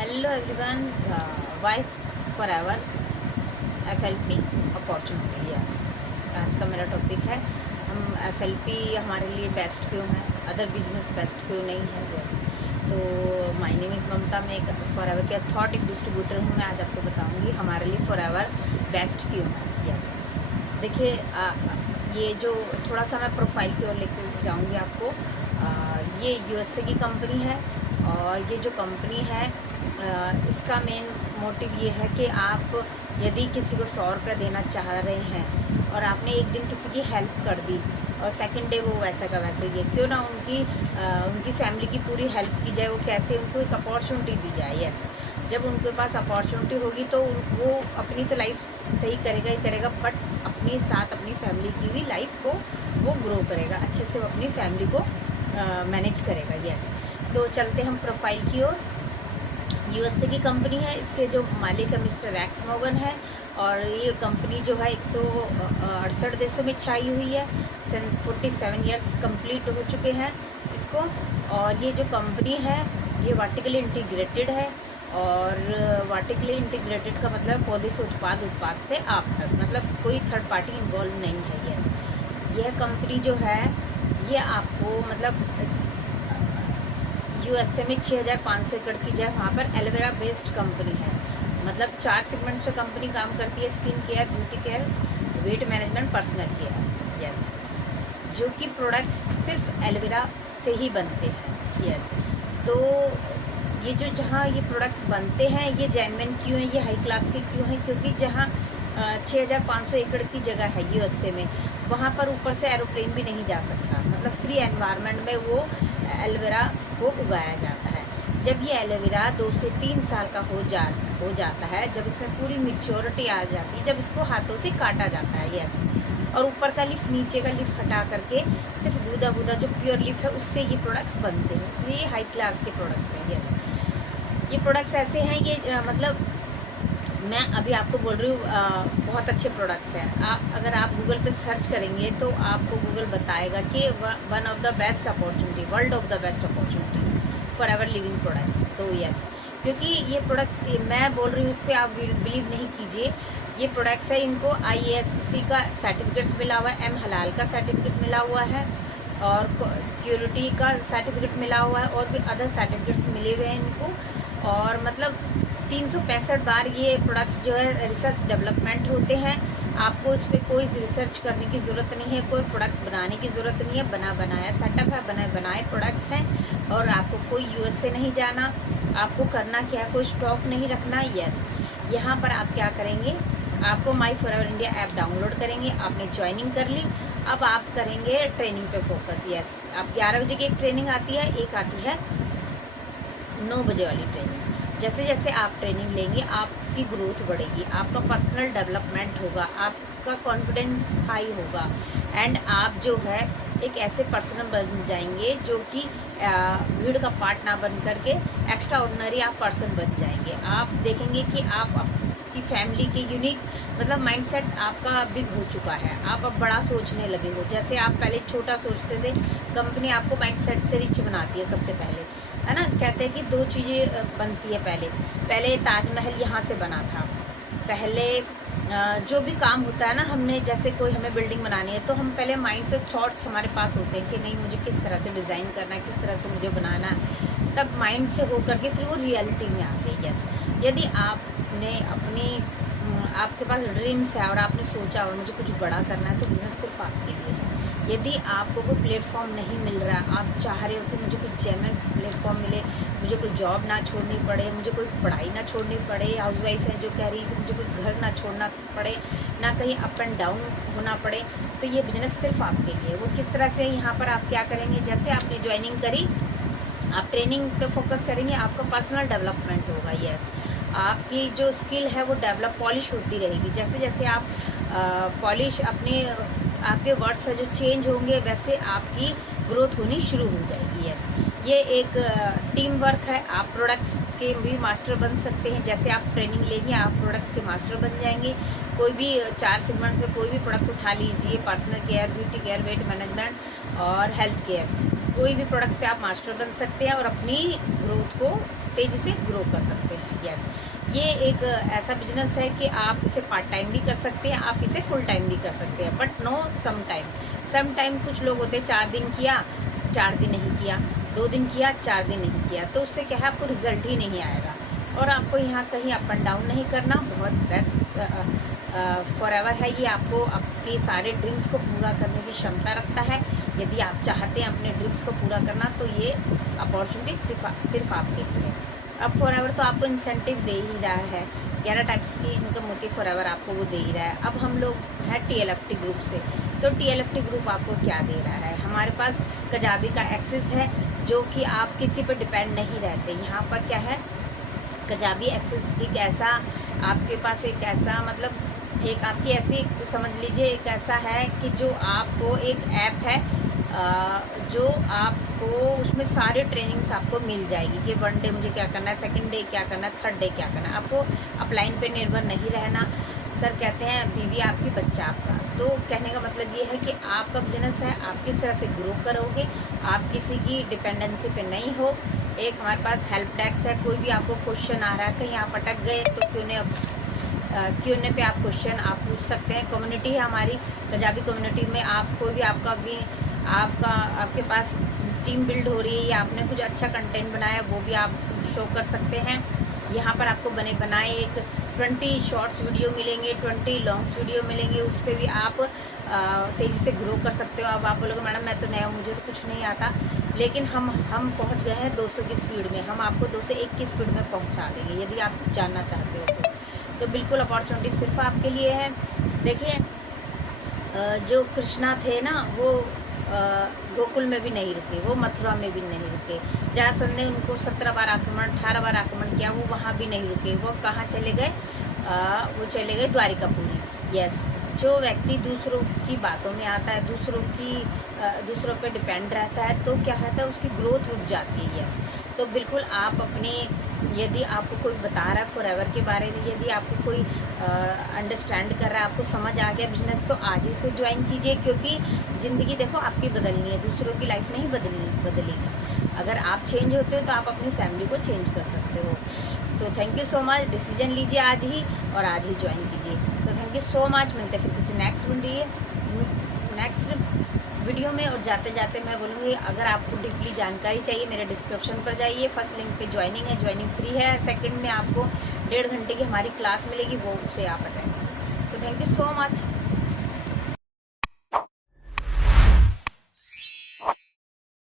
Hello everyone, why forever FLP opportunity. Yes, आज का मेरा टॉपिक है हम FLP हमारे लिए बेस्ट क्यों है, अदर बिजनेस बेस्ट क्यों नहीं है। यस, तो माय नेम इज़ ममता, मैं एक फॉर एवर की अथॉरिटी डिस्ट्रीब्यूटर हूँ। मैं आज आपको बताऊँगी हमारे लिए फॉर एवर बेस्ट क्यों है। यस, देखिए ये जो थोड़ा सा मैं प्रोफाइल की ओर लेकर जाऊँगी आपको। ये USA की कंपनी है और ये जो कंपनी है इसका मेन मोटिव ये है कि आप यदि किसी को 100 रुपये देना चाह रहे हैं और आपने एक दिन किसी की हेल्प कर दी और सेकंड डे वो वैसा का वैसे ही है, क्यों ना उनकी फैमिली की पूरी हेल्प की जाए। वो कैसे, उनको एक अपॉर्चुनिटी दी जाए। यस, जब उनके पास अपॉर्चुनिटी होगी तो वो अपनी तो लाइफ सही करेगा ही करेगा, बट अपने साथ अपनी फैमिली की भी लाइफ को वो ग्रो करेगा, अच्छे से वो अपनी फैमिली को मैनेज करेगा। यस, तो चलते हम प्रोफाइल की ओर। USA की कंपनी है, इसके जो मालिक है मिस्टर रैक्स मॉर्गन है और ये कंपनी जो है 168 देशों में छाई हुई है। 47 ईयर्स कंप्लीट हो चुके हैं इसको। और ये जो कंपनी है ये वर्टिकली इंटीग्रेटेड है। और वर्टिकली इंटीग्रेटेड का मतलब पौधे से उत्पाद, उत्पाद से आप तक, मतलब कोई थर्ड पार्टी इन्वॉल्व नहीं है। यस, यह कंपनी जो है ये आपको मतलब USA में 6500 एकड़ की जगह वहाँ पर एलोवेरा बेस्ड कंपनी है। मतलब 4 सेगमेंट्स पे कंपनी काम करती है: skin care, beauty care, weight management, personal care. Yes, जो कि प्रोडक्ट्स सिर्फ एलोवेरा से ही बनते हैं। यस, तो ये जो जहाँ ये प्रोडक्ट्स बनते हैं ये जेन्युइन क्यों है, ये हाई क्लास के क्यों हैं? क्योंकि जहाँ 6500 एकड़ की जगह है USA में, वहाँ पर ऊपर से एरोप्लेन भी नहीं जा सकता। मतलब फ्री एनवायरनमेंट में वो एलोवेरा को उगाया जाता है। जब ये एलोवेरा 2 से 3 साल का हो जाता है, जब इसमें पूरी मैच्योरिटी आ जाती है, जब इसको हाथों से काटा जाता है। यस, और ऊपर का लीफ, नीचे का लीफ हटा करके सिर्फ गूदा गूदा जो प्योर लीफ है उससे ये प्रोडक्ट्स बनते हैं, इसलिए ये हाई क्लास के प्रोडक्ट्स हैं। यस, ये प्रोडक्ट्स ऐसे हैं, ये मतलब मैं अभी आपको बोल रही हूँ बहुत अच्छे प्रोडक्ट्स हैं। अगर आप गूगल पे सर्च करेंगे तो आपको गूगल बताएगा कि one of the best opportunity, world of the best opportunity for ever living products. तो यस, क्योंकि ये प्रोडक्ट्स मैं बोल रही हूँ इस पर आप बिलीव नहीं कीजिए। ये प्रोडक्ट्स है, इनको IASC का सर्टिफिकेट्स मिला हुआ है, हलाल का सर्टिफिकेट मिला हुआ है और क्यूरिटी का सर्टिफिकेट मिला हुआ है और भी अदर सर्टिफिकेट्स मिले हुए हैं इनको। और मतलब 365 बार ये प्रोडक्ट्स जो है रिसर्च डेवलपमेंट होते हैं। आपको इस पर कोई रिसर्च करने की ज़रूरत नहीं है, कोई प्रोडक्ट्स बनाने की ज़रूरत नहीं है। बनाया सेटअप है, बनाए प्रोडक्ट्स हैं और आपको कोई USA नहीं जाना। आपको करना क्या है, कोई स्टॉक नहीं रखना। यस, यहाँ पर आप क्या करेंगे, आपको माई for ever India app download करेंगे। आपने ज्वाइनिंग कर ली, अब आप करेंगे ट्रेनिंग पे फोकस। यस, आप 11 बजे की एक ट्रेनिंग आती है, एक आती है 9 बजे वाली ट्रेनिंग। जैसे जैसे आप ट्रेनिंग लेंगे आपकी ग्रोथ बढ़ेगी, आपका पर्सनल डेवलपमेंट होगा, आपका कॉन्फिडेंस हाई होगा एंड आप जो है एक ऐसे पर्सन बन जाएंगे जो कि भीड़ का पार्ट ना बन करके एक्स्ट्रा ऑर्डिनरी आप पर्सन बन जाएंगे। आप देखेंगे कि आप आपकी फैमिली के यूनिक मतलब माइंडसेट आपका बिग हो चुका है। आप अब बड़ा सोचने लगे हो। जैसे आप पहले छोटा सोचते थे, कंपनी आपको माइंडसेट से रिच बनाती है सबसे पहले, है ना। कहते हैं कि 2 चीज़ें बनती है। पहले ताजमहल यहाँ से बना था। पहले जो भी काम होता है ना, हमने जैसे कोई हमें बिल्डिंग बनानी है तो हम पहले माइंड से थॉट्स हमारे पास होते हैं कि नहीं मुझे किस तरह से डिज़ाइन करना है, किस तरह से मुझे बनाना है, तब माइंड से हो करके फिर वो रियलिटी में आती है। यस, यदि आपने आपके पास ड्रीम्स है और आपने सोचा और मुझे कुछ बड़ा करना है तो बिजनेस सिर्फ आपके लिए है। यदि आपको कोई प्लेटफॉर्म नहीं मिल रहा, आप चाह रहे हो कि मुझे कुछ जेन्युइन प्लेटफॉर्म मिले, मुझे कोई जॉब ना छोड़नी पड़े, मुझे कोई पढ़ाई ना छोड़नी पड़े। हाउसवाइफ है जो कह रही है कि मुझे कुछ घर ना छोड़ना पड़े, ना कहीं अप एंड डाउन होना पड़े, तो ये बिज़नेस सिर्फ आपके लिए। वो किस तरह से, यहाँ पर आप क्या करेंगे, जैसे आपने ज्वाइनिंग करी आप ट्रेनिंग पे फोकस करेंगे, आपका पर्सनल डेवलपमेंट होगा। यस, आपकी जो स्किल है वो डेवलप पॉलिश होती रहेगी। जैसे जैसे आप पॉलिश आपके वर्ड्स है जो चेंज होंगे वैसे आपकी ग्रोथ होनी शुरू हो जाएगी। यस, ये एक टीम वर्क है। आप प्रोडक्ट्स के भी मास्टर बन सकते हैं। जैसे आप ट्रेनिंग लेंगे आप प्रोडक्ट्स के मास्टर बन जाएंगे। कोई भी 4 सेगमेंट में कोई भी प्रोडक्ट्स उठा लीजिए: personal care, beauty care, weight management और हेल्थ केयर। कोई भी प्रोडक्ट्स पे आप मास्टर बन सकते हैं और अपनी ग्रोथ को तेज़ी से ग्रो कर सकते हैं। यस, ये एक ऐसा बिजनेस है कि आप इसे पार्ट टाइम भी कर सकते हैं, आप इसे फुल टाइम भी कर सकते हैं, बट नो सम टाइम कुछ लोग होते हैं 4 दिन किया 4 दिन नहीं किया, 2 दिन किया 4 दिन नहीं किया, तो उससे क्या है आपको रिजल्ट ही नहीं आएगा और आपको यहाँ कहीं अप एंड डाउन नहीं करना। बहुत बेस्ट फॉरएवर है ये, आपको आपके सारे ड्रीम्स को पूरा करने की क्षमता रखता है। यदि आप चाहते हैं अपने ड्रीम्स को पूरा करना तो ये अपॉर्चुनिटी सिर्फ आपके लिए है। अब फॉरएवर तो आपको इंसेंटिव दे ही रहा है, 11 टाइप्स की इनकम होती है फॉरएवर, आपको वो दे ही रहा है। अब हम लोग हैं TLFT ग्रुप से, तो TLFT ग्रुप आपको क्या दे रहा है? हमारे पास कजाबी का एक्सेस है जो कि आप किसी पर डिपेंड नहीं रहते। यहाँ पर क्या है, कजाबी एक्सेस एक ऐसा आपके पास एक ऐसा मतलब एक आपकी ऐसी समझ लीजिए एक ऐसा है कि जो आपको एक ऐप है जो आपको उसमें सारे ट्रेनिंग्स आपको मिल जाएगी कि 1 डे मुझे क्या करना है, 2nd डे क्या करना है, 3rd डे क्या करना है। आपको अपलाइन पे निर्भर नहीं रहना। सर कहते हैं बीवी आपकी बच्चा आपका, तो कहने का मतलब ये है कि आपका बिजनेस है, आप किस तरह से ग्रो करोगे, आप किसी की डिपेंडेंसी पे नहीं हो। एक हमारे पास हेल्प डेस्क है, कोई भी आपको क्वेश्चन आ रहा है, कहीं आप अटक गए तो Q&A पे आप क्वेश्चन आप पूछ सकते हैं। कम्युनिटी है हमारी कजाबी कम्युनिटी में, आप कोई भी आपके पास टीम बिल्ड हो रही है या आपने कुछ अच्छा कंटेंट बनाया वो भी आप शो कर सकते हैं। यहाँ पर आपको बने बनाए एक 20 शॉर्ट्स वीडियो मिलेंगे, 20 लॉन्ग्स वीडियो मिलेंगे, उस पर भी आप तेज़ी से ग्रो कर सकते हो। अब आप बोलोगे मैडम मैं तो नया हूँ, मुझे तो कुछ नहीं आता, लेकिन हम पहुँच गए हैं 200 की स्पीड में, हम आपको 2 से 1 की स्पीड में पहुँचा देंगे यदि आप जानना चाहते हो तो बिल्कुल अपॉर्चुनिटी सिर्फ आपके लिए है। देखिए जो कृष्णा थे ना वो गोकुल में भी नहीं रुके, वो मथुरा में भी नहीं रुके, जरासंध ने उनको 17 बार आक्रमण 18 बार आक्रमण किया, वो वहाँ भी नहीं रुके, वो कहाँ चले गए, वो चले गए द्वारिकापुरी। यस, जो व्यक्ति दूसरों की बातों में आता है, दूसरों पे डिपेंड रहता है तो क्या होता है उसकी ग्रोथ रुक जाती है। यस, तो बिल्कुल आप अपने यदि आपको कोई बता रहा है फॉरएवर के बारे में, यदि आपको कोई अंडरस्टैंड कर रहा है, आपको समझ आ गया बिजनेस, तो आज ही से ज्वाइन कीजिए, क्योंकि ज़िंदगी देखो आपकी बदलनी है, दूसरों की लाइफ नहीं बदलेगी। अगर आप चेंज होते हो तो आप अपनी फैमिली को चेंज कर सकते हो। So thank you so much, decision लीजिए आज ही और आज ही ज्वाइन कीजिए। So thank you so much, मिलते फिर किसी नेक्स्ट वीडियो में। और जाते जाते मैं बोलूँगी अगर आपको डीपली जानकारी चाहिए मेरे डिस्क्रिप्शन पर जाइए, फर्स्ट लिंक पे ज्वाइनिंग है, ज्वाइनिंग फ्री है, सेकंड में आपको 1.5 घंटे की हमारी क्लास मिलेगी, वो उसे आप अटेंड कीजिए। So thank you so much.